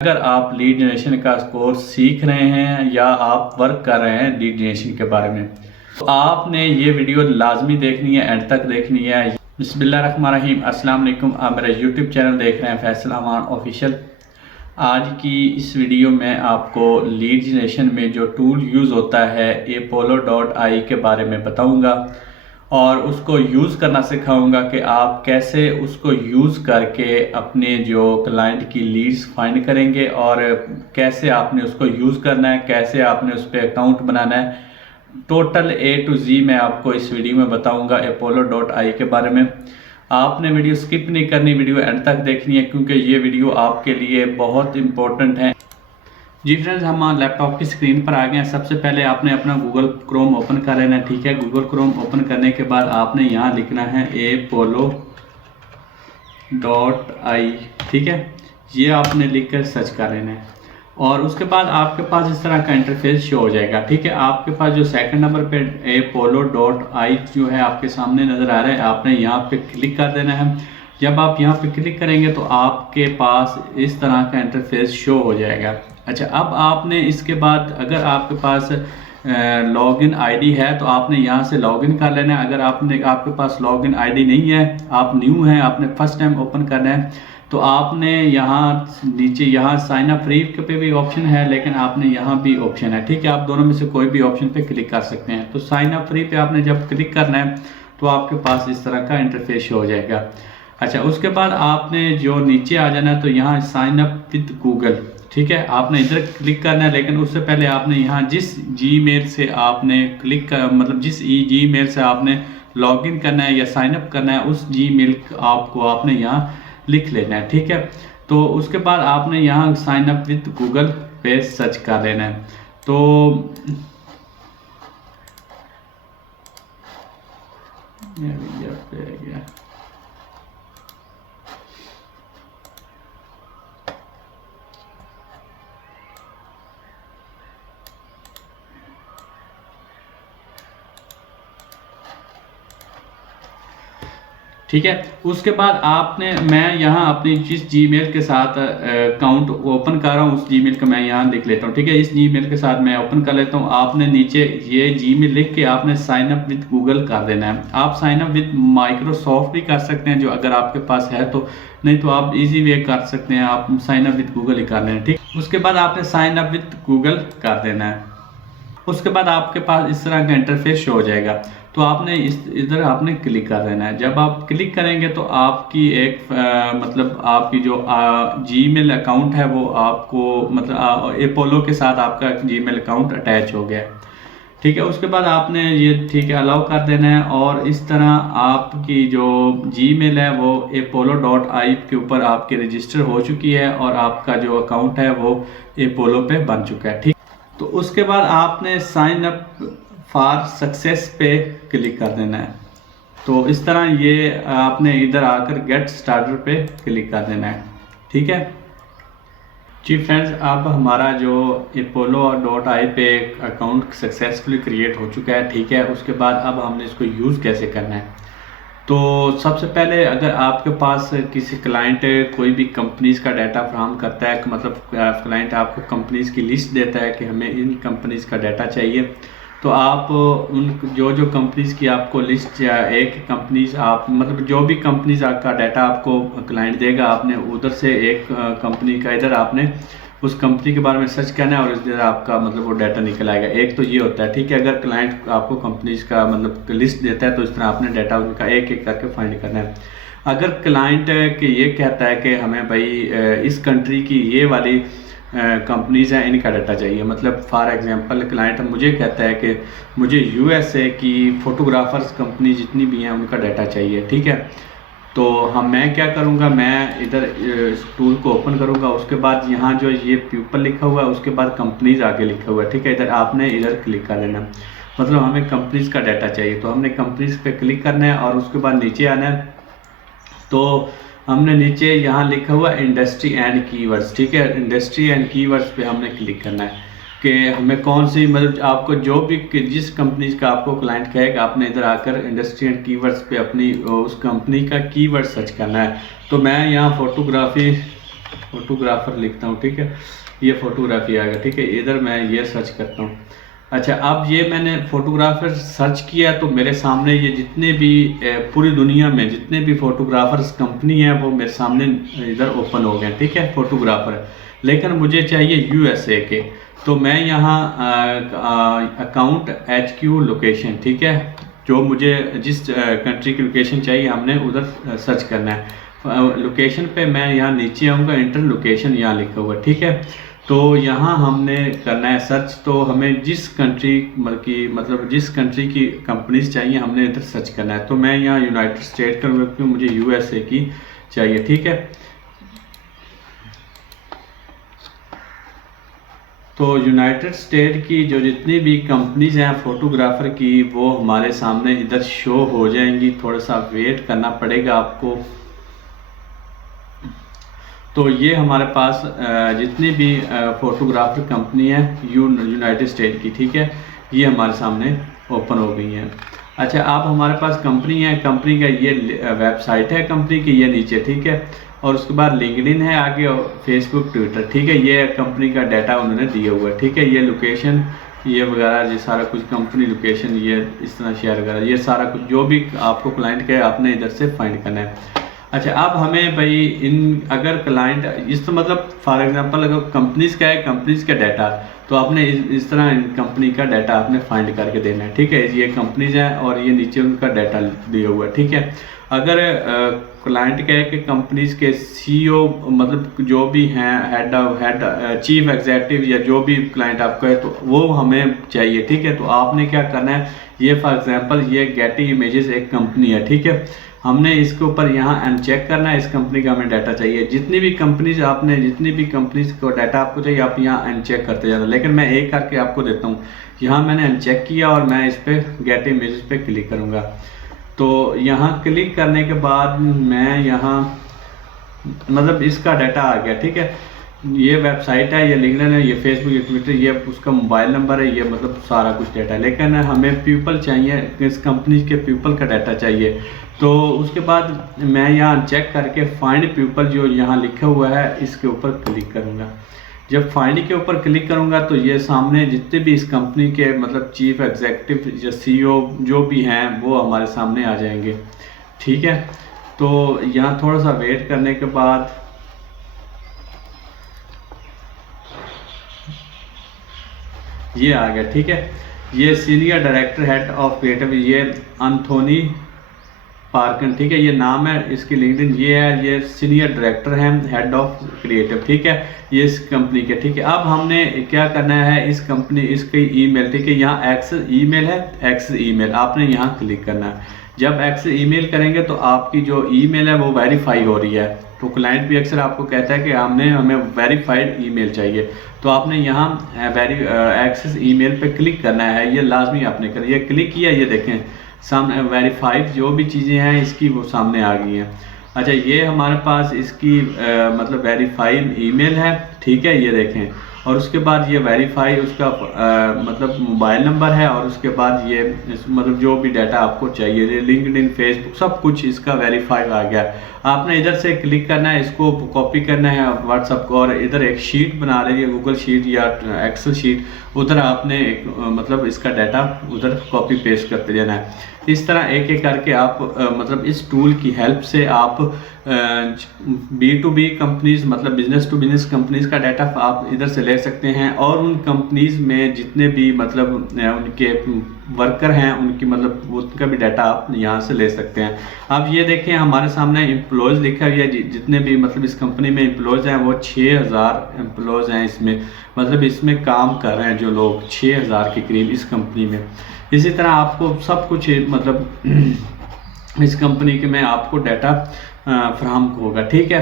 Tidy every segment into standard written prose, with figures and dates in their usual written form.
अगर आप lead generation का कोर्स सीख रहे हैं या आप वर्क कर रहे हैं लीड जनरेशन के बारे में, तो आपने ये वीडियो लाजमी देखनी है, एंड तक देखनी है। बिस्मिल्लाहिर्रहमानिर्रहीम, अस्सलाम वालेकुम। आप मेरा यूट्यूब चैनल देख रहे हैं फैसल अमान ऑफिशियल। आज की इस वीडियो में आपको लीड जनरेशन में जो टूल यूज़ होता है apollo.ai के बारे में बताऊंगा और उसको यूज़ करना सिखाऊंगा कि आप कैसे उसको यूज़ करके अपने जो क्लाइंट की लीड्स फाइंड करेंगे और कैसे आपने उसको यूज़ करना है, कैसे आपने उस पर अकाउंट बनाना है। टोटल A to Z मैं आपको इस वीडियो में बताऊंगा apollo.ai के बारे में। आपने वीडियो स्किप नहीं करनी, वीडियो एंड तक देखनी है क्योंकि ये वीडियो आपके लिए बहुत इंपॉर्टेंट है। जी फ्रेंड्स, हम लैपटॉप की स्क्रीन पर आ गए हैं। सबसे पहले आपने अपना गूगल क्रोम ओपन कर लेना है, ठीक है। गूगल क्रोम ओपन करने के बाद आपने यहाँ लिखना है apollo.ai, ठीक है। ये आपने लिख कर सर्च कर लेना है और उसके बाद आपके पास इस तरह का इंटरफेस शो हो जाएगा, ठीक है। आपके पास जो सेकंड नंबर पे apollo.ai जो है आपके सामने नज़र आ रहा है, आपने यहाँ पे क्लिक कर देना है। जब आप यहाँ पे क्लिक करेंगे तो आपके पास इस तरह का इंटरफेस शो हो जाएगा। अच्छा, अब आपने इसके बाद अगर आपके पास लॉगिन आईडी है तो आपने यहाँ से लॉगिन कर लेना है। अगर आपके पास लॉगिन आईडी नहीं है, आप न्यू हैं, आपने फर्स्ट टाइम ओपन करना है, तो आपने यहाँ नीचे यहाँ साइन अप फ्री पे भी ऑप्शन है, लेकिन आपने यहाँ भी ऑप्शन है, ठीक है। आप दोनों में से कोई भी ऑप्शन पे क्लिक कर सकते हैं। तो साइन अप फ्री पे आपने जब क्लिक करना है तो आपके पास इस तरह का इंटरफेस हो जाएगा। अच्छा, उसके बाद आपने जो नीचे आ जाना है तो यहाँ साइन अप विद गूगल, ठीक है, आपने इधर क्लिक करना है। लेकिन उससे पहले आपने यहाँ जिस जीमेल से आपने क्लिक कर मतलब जिस जीमेल से आपने लॉगिन करना है या साइन अप करना है उस जीमेल आपको आपने यहाँ लिख लेना है, ठीक है। तो उसके बाद आपने यहाँ साइन अप विद गूगल पे सर्च कर लेना है। तो गया ठीक है। उसके बाद आपने मैं यहाँ अपनी जिस जीमेल के साथ अकाउंट ओपन कर रहा हूँ उस जीमेल का मैं यहाँ लिख लेता हूँ, ठीक है। इस जीमेल के साथ मैं ओपन कर लेता हूँ। आपने नीचे ये जीमेल लिख के आपने साइन अप विद गूगल कर देना है। आप साइन अप विद माइक्रोसॉफ्ट भी कर सकते हैं जो अगर आपके पास है, तो नहीं तो आप इजी वे कर सकते हैं, आप साइन अप विद गूगल ही कर लेना, ठीक। उसके बाद आपने साइन अप विद गूगल कर देना है। उसके बाद आपके पास इस तरह का इंटरफेस शो हो जाएगा। तो आपने इधर आपने क्लिक कर देना है। जब आप क्लिक करेंगे तो आपकी एक मतलब आपकी जो जीमेल अकाउंट है वो आपको मतलब एपोलो के साथ आपका जीमेल अकाउंट अटैच हो गया है, ठीक है। उसके बाद आपने ये ठीक है अलाउ कर देना है और इस तरह आपकी जो जीमेल है वो apollo.ai के ऊपर आपके रजिस्टर हो चुकी है और आपका जो अकाउंट है वो एपोलो पे बन चुका है, ठीक। तो उसके बाद आपने साइन अप फॉर सक्सेस पे क्लिक कर देना है। तो इस तरह ये आपने इधर आकर गेट स्टार्टर पे क्लिक कर देना है, ठीक है जी फ्रेंड्स। अब हमारा जो apollo.ai पे अकाउंट सक्सेसफुली क्रिएट हो चुका है, ठीक है। उसके बाद अब हमने इसको यूज़ कैसे करना है। तो सबसे पहले अगर आपके पास किसी क्लाइंट कोई भी कंपनीज़ का डाटा फ्राहम करता है, मतलब क्लाइंट आपको कंपनीज़ की लिस्ट देता है कि हमें इन कंपनीज़ का डाटा चाहिए, तो आप उन जो कंपनीज़ की आपको लिस्ट या एक कंपनीज़ आप मतलब जो भी कंपनीज़ का डाटा आपको क्लाइंट देगा, आपने उधर से एक कंपनी का इधर आपने उस कंपनी के बारे में सर्च करना है और इधर आपका मतलब वो डाटा निकल आएगा। एक तो ये होता है, ठीक है। अगर क्लाइंट आपको कंपनीज का मतलब लिस्ट देता है तो इस तरह आपने डाटा उनका एक एक करके फाइंड करना है। अगर क्लाइंट कि ये कहता है कि हमें भाई इस कंट्री की ये वाली कंपनीज हैं, इनका डाटा चाहिए, मतलब फॉर एग्जांपल क्लाइंट मुझे कहता है कि मुझे यूएसए की फोटोग्राफर्स कंपनी जितनी भी हैं उनका डाटा चाहिए, ठीक है। तो मैं क्या करूँगा, मैं इधर इस टूल को ओपन करूँगा। उसके बाद यहाँ जो ये पीपल लिखा हुआ है उसके बाद कंपनीज आगे लिखा हुआ है, ठीक है। इधर आपने इधर क्लिक कर देना, मतलब हमें कंपनीज का डाटा चाहिए तो हमने कंपनीज पे क्लिक करना है और उसके बाद नीचे आना है। तो हमने नीचे यहाँ लिखा हुआ इंडस्ट्री एंड कीवर्ड्स, ठीक है। इंडस्ट्री एंड कीवर्ड्स पे हमने क्लिक करना है कि हमें कौन सी मतलब आपको जो भी जिस कंपनी का आपको क्लाइंट कहेगा आपने इधर आकर इंडस्ट्री एंड कीवर्ड्स पे अपनी उस कंपनी का कीवर्ड सर्च करना है। तो मैं यहाँ फोटोग्राफी फोटोग्राफर लिखता हूँ, ठीक है, ये फोटोग्राफी आएगा, ठीक है। इधर मैं ये सर्च करता हूँ। अच्छा, अब ये मैंने फोटोग्राफर सर्च किया तो मेरे सामने ये जितने भी पूरी दुनिया में जितने भी फोटोग्राफर्स कंपनी है वो मेरे सामने इधर ओपन हो गए, ठीक है, फोटोग्राफर। लेकिन मुझे चाहिए यूएसए के, तो मैं यहाँ अकाउंट HQ लोकेशन, ठीक है, जो मुझे जिस कंट्री की लोकेशन चाहिए हमने उधर सर्च करना है। लोकेशन पे मैं यहाँ नीचे आऊँगा, इंटर लोकेशन यहाँ लिखा हुआ, ठीक है। तो यहाँ हमने करना है सर्च, तो हमें जिस कंट्री की मतलब जिस कंट्री की कंपनीज चाहिए हमने इधर सर्च करना है। तो मैं यहाँ यूनाइटेड स्टेट करूँगा क्योंकि मुझे यूएसए की चाहिए, ठीक है। तो यूनाइटेड स्टेट की जो जितनी भी कंपनीज हैं फोटोग्राफर की वो हमारे सामने इधर शो हो जाएंगी। थोड़ा सा वेट करना पड़ेगा आपको। तो ये हमारे पास जितनी भी फोटोग्राफर कंपनी है यूनाइटेड स्टेट की, ठीक है, ये हमारे सामने ओपन हो गई हैं। अच्छा, अब हमारे पास कंपनी है, कंपनी का ये वेबसाइट है कंपनी की, ये नीचे, ठीक है। और उसके बाद लिंक्डइन है आगे, और फेसबुक, ट्विटर, ठीक है, ये कंपनी का डाटा उन्होंने दिया हुआ है, ठीक है। ये लोकेशन ये वगैरह ये सारा कुछ कंपनी लोकेशन ये इस तरह शेयर वगैरह ये सारा कुछ जो भी आपको क्लाइंट का आपने इधर से फाइंड करना है। अच्छा, अब हमें भाई इन अगर क्लाइंट इस तो मतलब फॉर एग्जांपल अगर कंपनीज का है, कंपनीज का डाटा, तो आपने इस तरह कंपनी का डाटा आपने फाइंड करके देना है, ठीक है। ये कंपनीज है और ये नीचे उनका डाटा दिया हुआ है, ठीक है। अगर क्लाइंट का है कि कंपनीज के CEO मतलब जो भी हैं हेड चीफ एग्जीक्यूटिव या जो भी क्लाइंट आपका है तो वो हमें चाहिए, ठीक है। तो आपने क्या करना है, ये फॉर एग्जांपल ये गेटी इमेजेस एक कंपनी है, ठीक है। हमने इसके ऊपर यहाँ अनचेक करना है, इस कंपनी का हमें डाटा चाहिए। जितनी भी कंपनीज को डाटा आपको चाहिए आप यहाँ अनचेक करते जाना, लेकिन मैं एक करके आपको देता हूँ। यहाँ मैंने अनचेक किया और मैं इस पर गेट इमेजेस पे क्लिक करूँगा। तो यहाँ क्लिक करने के बाद मैं यहाँ मतलब इसका डाटा आ गया, ठीक है। ये वेबसाइट है, ये लिंक्डइन है, ये फेसबुक, ये ट्विटर, ये उसका मोबाइल नंबर है, ये मतलब सारा कुछ डाटा है। लेकिन हमें पीपल चाहिए, इस कंपनी के पीपल का डाटा चाहिए। तो उसके बाद मैं यहाँ चेक करके फाइंड पीपल जो यहाँ लिखा हुआ है इसके ऊपर क्लिक करूँगा। जब फाइंड के ऊपर क्लिक करूँगा तो ये सामने जितने भी इस कंपनी के मतलब चीफ एग्जीक्यूटिव या CEO जो भी हैं वो हमारे सामने आ जाएंगे, ठीक है। तो यहाँ थोड़ा सा वेट करने के बाद ये आ गया, ठीक है। ये senior director head of creative, ये एंथोनी पार्कन, ठीक है, ये नाम है इसकी लिंक्डइन, ये है, ये सीनियर डायरेक्टर हैं हेड ऑफ क्रिएटिव, ठीक है, ये इस कंपनी के, ठीक है। अब हमने क्या करना है, इस कंपनी इसकी ईमेल, ठीक है, यहाँ एक्सेस ईमेल है, एक्सेस ईमेल आपने यहाँ क्लिक करना है। जब एक्सेस ईमेल करेंगे तो आपकी जो ईमेल है वो वेरीफाई हो रही है। तो क्लाइंट भी अक्सर आपको कहता है कि हमें वेरीफाइड ईमेल चाहिए, तो आपने यहाँ एक्सेस ईमेल पे क्लिक करना है, ये लाजमी आपने कर, ये क्लिक किया, ये देखें सामने वेरीफाइड जो भी चीज़ें हैं इसकी वो सामने आ गई हैं। अच्छा, ये हमारे पास इसकी मतलब वेरीफाइड ईमेल है, ठीक है, ये देखें। और उसके बाद ये वेरीफाई उसका मतलब मोबाइल नंबर है, और उसके बाद ये मतलब जो भी डाटा आपको चाहिए, लिंक्डइन, फेसबुक, सब कुछ इसका वेरीफाई आ गया। आपने इधर से क्लिक करना है, इसको कॉपी करना है व्हाट्सएप को, और इधर एक शीट बना लीजिए, गूगल शीट या एक्सेल शीट, उधर आपने एक मतलब इसका डाटा उधर कॉपी पेस्ट करते जाना है। इस तरह एक एक करके आप मतलब इस टूल की हेल्प से आप B2B कंपनीज मतलब बिजनेस टू बिजनेस कंपनीज का डाटा आप इधर से ले सकते हैं, और उन कंपनीज में जितने भी मतलब उनके वर्कर हैं उनकी मतलब उनका भी डाटा आप यहाँ से ले सकते हैं। अब ये देखें हमारे सामने एम्प्लॉयज़ लिखा हुआ है, जितने भी मतलब इस कंपनी में एम्प्लॉयज़ हैं वो 6000 एम्प्लॉयज़ हैं इसमें, मतलब इसमें काम कर रहे हैं जो लोग 6000 के करीब इस कंपनी में। इसी तरह आपको सब कुछ मतलब इस कंपनी के में आपको डाटा फ्राहम होगा, ठीक है।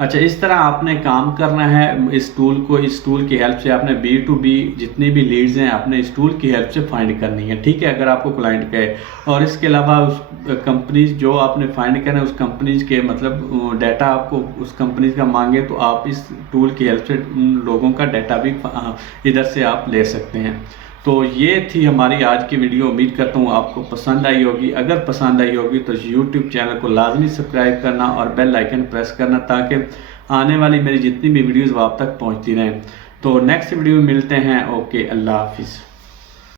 अच्छा, इस तरह आपने काम करना है इस टूल की हेल्प से आपने B2B जितनी भी लीड्स हैं आपने इस टूल की हेल्प से फाइंड करनी है, ठीक है, अगर आपको क्लाइंट कहे। और इसके अलावा उस कंपनीज जो आपने फाइंड करना है उस कंपनीज के मतलब डाटा आपको उस कंपनीज का मांगे तो आप इस टूल की हेल्प से उन लोगों का डाटा भी इधर से आप ले सकते हैं। तो ये थी हमारी आज की वीडियो। उम्मीद करता हूँ आपको पसंद आई होगी। अगर पसंद आई होगी तो YouTube चैनल को लाजमी सब्सक्राइब करना और बेल आइकन प्रेस करना, ताकि आने वाली मेरी जितनी भी वीडियोज़ वो आप तक पहुँचती रहें। तो नेक्स्ट वीडियो में मिलते हैं। ओके, अल्लाह हाफिज़।